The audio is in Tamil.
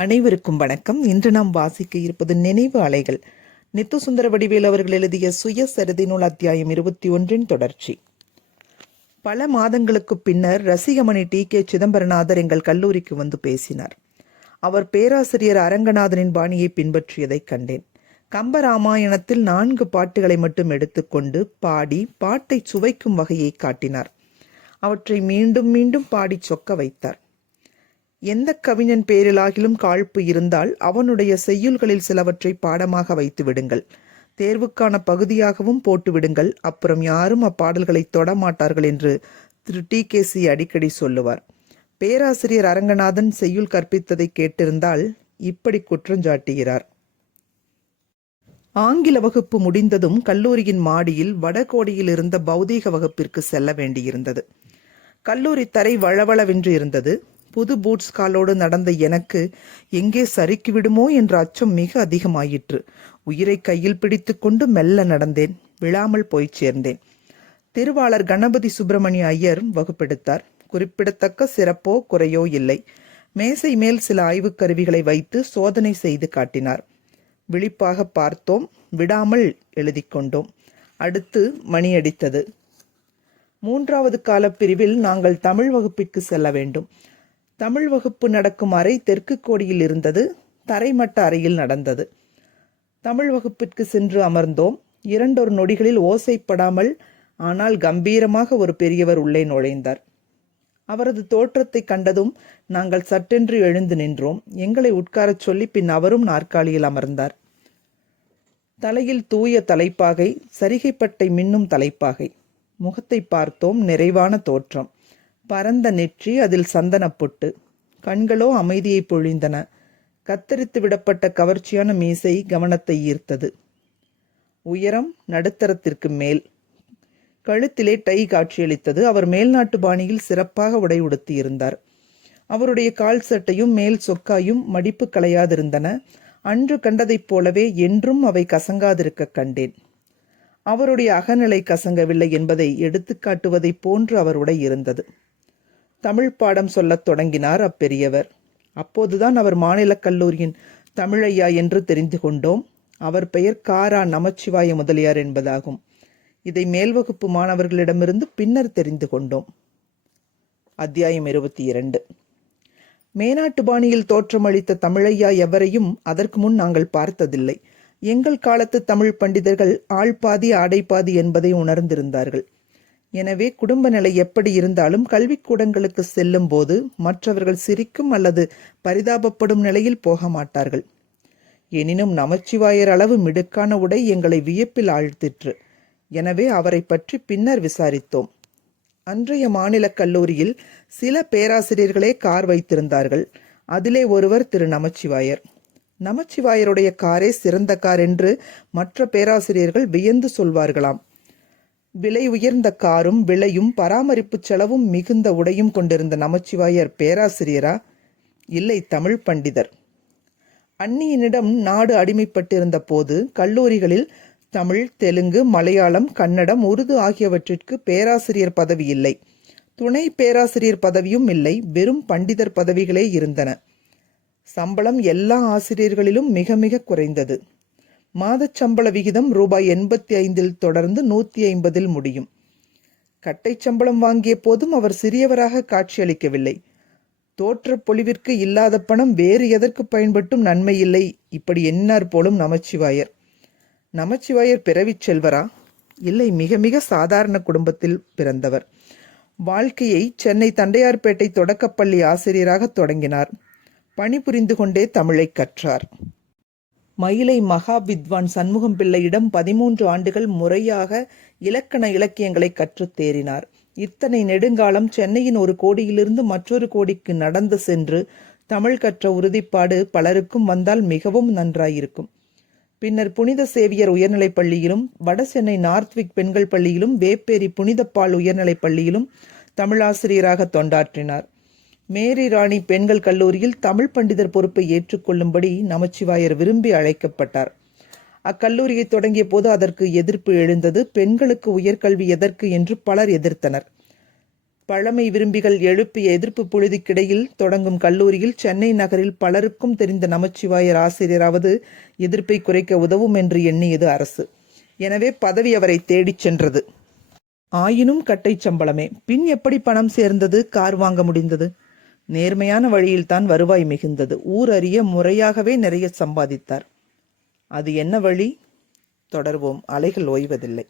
அனைவருக்கும் வணக்கம். இன்று நாம் வாசிக்க இருப்பது நினைவு அலைகள். நித்து சுந்தர வடிவேல் அவர்கள் எழுதிய சுயசரிதை நூல் அத்தியாயம் இருபத்தி ஒன்றின் தொடர்ச்சி. பல மாதங்களுக்கு பின்னர் ரசிகமணி டி. கே. சிதம்பரநாதர் எங்கள் கல்லூரிக்கு வந்து பேசினார். அவர் பேராசிரியர் அரங்கநாதனின் பாணியை பின்பற்றியதைக் கண்டேன். கம்பராமாயணத்தில் நான்கு பாட்டுகளை மட்டும் எடுத்துக்கொண்டு பாடி பாட்டை சுவைக்கும் வகையை காட்டினார். அவற்றை மீண்டும் மீண்டும் பாடி சொக்க வைத்தார். எந்த கவிஞன் பேரிலாகிலும் காழ்ப்பு இருந்தால் அவனுடைய செய்யுள்களில் சிலவற்றை பாடமாக வைத்து விடுங்கள். தேர்வுக்கான பகுதியாகவும் போட்டு விடுங்கள். அப்புறம் யாரும் அப்பாடல்களை தொடமாட்டார்கள் என்று திரு. டி. கே. சி. அடிக்கடி சொல்லுவார். பேராசிரியர் அரங்கநாதன் செய்யுள் கற்பித்ததை கேட்டிருந்தால் இப்படி குற்றஞ்சாட்டுகிறார் ஆங்கில வகுப்பு முடிந்ததும் கல்லூரியின் மாடியில் வடகோடியில் இருந்த பௌதீக வகுப்பிற்கு செல்ல வேண்டியிருந்தது. கல்லூரி தரை வளவளவென்று இருந்தது. புது பூட்ஸ் காலோடு நடந்த எனக்கு எங்கே சறுக்கி விடுமோ என்ற அச்சம் மிக அதிகமாயிற்று. உயிரை கையில் பிடித்துக்கொண்டு மெல்ல நடந்தேன். விழாமல் போய் சேர்ந்தேன். திருவாளர் கணபதி சுப்பிரமணிய ஐயர் வகுப்பெடுத்தார். குறிப்பிடத்தக்க சிறப்போ குறையோ இல்லை. மேசை மேல் சில ஆய்வுக் கருவிகளை வைத்து சோதனை செய்து காட்டினார். விழிப்பாக பார்த்தோம். விடாமல் எழுதி கொண்டோம். அடுத்து மணி அடித்தது. மூன்றாவது கால பிரிவில் நாங்கள் தமிழ் வகுப்பிற்கு செல்ல வேண்டும். தமிழ் வகுப்பு நடக்கும் அறை தெற்கு கோடியில் இருந்தது தரைமட்ட அறையில் நடந்தது. தமிழ் வகுப்பிற்கு சென்று அமர்ந்தோம். இரண்டொரு நொடிகளில் ஓசைப்படாமல் ஆனால் கம்பீரமாக ஒரு பெரியவர் உள்ளே நுழைந்தார். அவரது தோற்றத்தை கண்டதும் நாங்கள் சட்டென்று எழுந்து நின்றோம். எங்களை உட்காரச் சொல்லி பின் அவரும் நாற்காலியில் அமர்ந்தார். தலையில் தூய தலைப்பாகை சரிகைப்பட்டை மின்னும் தலைப்பாகை. முகத்தை பார்த்தோம். நிறைவான தோற்றம். பரந்த நெற்றி அதில் சந்தனப்பொட்டு. கண்களோ அமைதியை பொழிந்தன. கத்தரித்து விடப்பட்ட கவர்ச்சியான மீசை கவனத்தை ஈர்த்தது. உயரம் நடுத்தரத்திற்கு மேல். கழுத்திலே டை காட்சியளித்தது. அவர் மேல்நாட்டு பாணியில் சிறப்பாக உடை உடுத்தியிருந்தார். அவருடைய கால் சட்டையும் மேல் சொக்காயும் மடிப்பு களையாதிருந்தன. அன்று கண்டதைப் போலவே என்றும் அவை கசங்காதிருக்க கண்டேன். அவருடைய அகநிலை கசங்கவில்லை என்பதை எடுத்துக்காட்டுவதைப் போன்று அவர் உடை இருந்தது. தமிழ் பாடம் சொல்லத் தொடங்கினார் அப்பெரியவர். அப்போதுதான் அவர் மாநிலக் கல்லூரியின் தமிழையா என்று தெரிந்து கொண்டோம். அவர் பெயர் காரா நமச்சிவாய முதலியார் என்பதாகும். இதை மேல்வகுப்பு மாணவர்களிடமிருந்து பின்னர் தெரிந்து கொண்டோம். அத்தியாயம் இருபத்தி இரண்டு. மேனாட்டு பாணியில் தோற்றமளித்த தமிழையா எவரையும் அதற்கு முன் நாங்கள் பார்த்ததில்லை. எங்கள் காலத்து தமிழ் பண்டிதர்கள் ஆள் பாதி ஆடை பாதி என்பதை உணர்ந்திருந்தார்கள். எனவே குடும்ப நிலை எப்படி இருந்தாலும் கல்விக்கூடங்களுக்கு செல்லும் போது மற்றவர்கள் சிரிக்கும் அல்லது பரிதாபப்படும் நிலையில் போக மாட்டார்கள். எனினும் நமச்சிவாயர் அளவு மிடுக்கான உடை எங்களை வியப்பில் ஆழ்த்திற்று. எனவே அவரை பற்றி பின்னர் விசாரித்தோம். அன்றைய மாநில கல்லூரியில் சில பேராசிரியர்களே கார் வைத்திருந்தார்கள். அதிலே ஒருவர் திரு. நமச்சிவாயர். நமச்சிவாயருடைய காரே சிறந்த கார் என்று மற்ற பேராசிரியர்கள் வியந்து சொல்வார்களாம். விலை உயர்ந்த காரும் விலையும் பராமரிப்பு செலவும் மிகுந்த உடையும் கொண்டிருந்த நமச்சிவாயர் பேராசிரியரா? இல்லை தமிழ் பண்டிதர். அந்நியனிடம் நாடு அடிமைப்பட்டிருந்த போது கல்லூரிகளில் தமிழ் தெலுங்கு மலையாளம் கன்னடம் உருது ஆகியவற்றிற்கு பேராசிரியர் பதவி இல்லை. துணை பேராசிரியர் பதவியும் இல்லை. வெறும் பண்டிதர் பதவிகளே இருந்தன. சம்பளம் எல்லா ஆசிரியர்களிலும் மிக மிக குறைந்தது. மாதச் சம்பள விகிதம் ரூபாய் எண்பத்தி ஐந்தில் தொடர்ந்து நூற்றி ஐம்பதில் முடியும். கட்டை சம்பளம் வாங்கிய போதும் அவர் சிறியவராக காட்சியளிக்கவில்லை. தோற்ற பொழிவிற்கு இல்லாத பணம் வேறு எதற்கு பயன்பட்டும் நன்மை இல்லை. இப்படி எண்ணார் போலும் நமச்சிவாயர். நமச்சிவாயர் பிறவிச் செல்வரா? இல்லை மிக மிக சாதாரண குடும்பத்தில் பிறந்தவர். வாழ்க்கையை சென்னை தண்டையார்பேட்டை தொடக்கப்பள்ளி ஆசிரியராக தொடங்கினார். பணிபுரிந்து கொண்டே தமிழை கற்றார். மயிலை மகா வித்வான் சண்முகம் பிள்ளையிடம் பதிமூன்று ஆண்டுகள் முறையாக இலக்கண இலக்கியங்களை கற்றுத் தேறினார். இத்தனை நெடுங்காலம் சென்னையின் ஒரு கோடியிலிருந்து மற்றொரு கோடிக்கு நடந்து சென்று தமிழ் கற்ற உறுதிப்பாடு பலருக்கும் வந்தால் மிகவும் நன்றாயிருக்கும். பின்னர் புனித சேவியர் உயர்நிலைப் பள்ளியிலும் வட சென்னை நார்த்விக் பெண்கள் பள்ளியிலும் வேப்பேரி புனிதப்பால் உயர்நிலைப் பள்ளியிலும் தமிழாசிரியராக தொண்டாற்றினார். மேரி ராணி பெண்கள் கல்லூரியில் தமிழ் பண்டிதர் பொறுப்பை ஏற்றுக்கொள்ளும்படி நமச்சிவாயர் விரும்பி அழைக்கப்பட்டார். அக்கல்லூரியை தொடங்கிய போது அதற்கு எதிர்ப்பு எழுந்தது பெண்களுக்கு உயர்கல்வி எதற்கு? என்று பலர் எதிர்த்தனர். பழமை விரும்பிகள் எழுப்பிய எதிர்ப்பு புழுதிக்கிடையில் தொடங்கும் கல்லூரியில் சென்னை நகரில் பலருக்கும் தெரிந்த நமச்சிவாயர் ஆசிரியராவது எதிர்ப்பை குறைக்க உதவும் என்று எண்ணியது அரசு. எனவே பதவி அவரை தேடிச் சென்றது. ஆயினும் கட்டை சம்பளமே. பின் எப்படி பணம் சேர்ந்தது? கார் வாங்க முடிந்தது? நேர்மையான வழியில்தான் வருவாய் மிகுந்தது. ஊர் அறிய முறையாகவே நிறைய சம்பாதித்தார். அது என்ன வழி? தொடர்வோம். அலைகள் ஓய்வதில்லை.